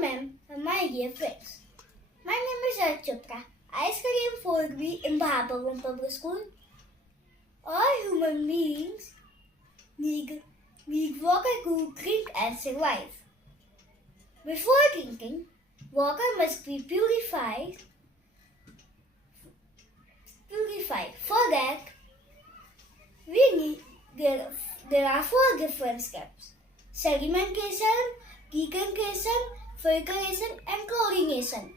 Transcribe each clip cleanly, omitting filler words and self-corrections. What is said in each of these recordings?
ma'am, and my dear friends. My name is Archupra. I study in 4th grade in Bhabavam Public School. All human beings need water to drink and survive. Before drinking, water must be purified. For that, there are 4 different steps: sedimentation, decantation, filtration, and chlorination.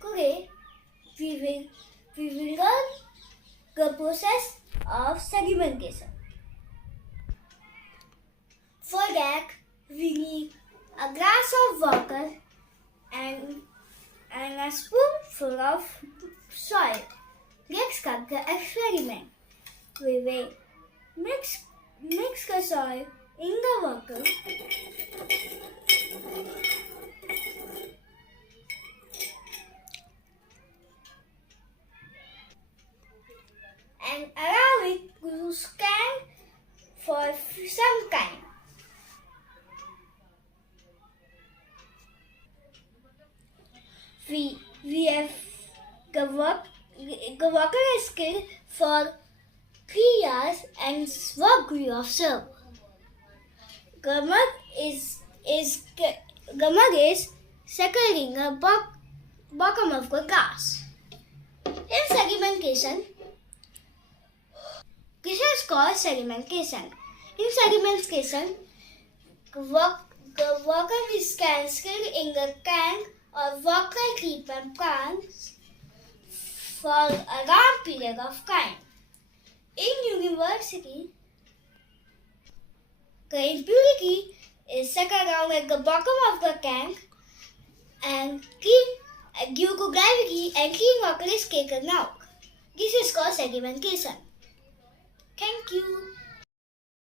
Today, we will learn the process of sedimentation. For that, we need a glass of water and a spoonful of soil. Let's start the experiment. We will mix the soil in the water and allow it to stand for some time. We have the water is skilled for 3 hours and work we observe. The mug is circling the bottom of the glass. In sedimentation, this is called sedimentation. In sedimentation, the water is concealed in the tank or water treatment plants for a long period of time. In university, the impurity is stuck around at the bottom of the tank and due to gravity and clean water is taken out. This is called sedimentation. Thank you.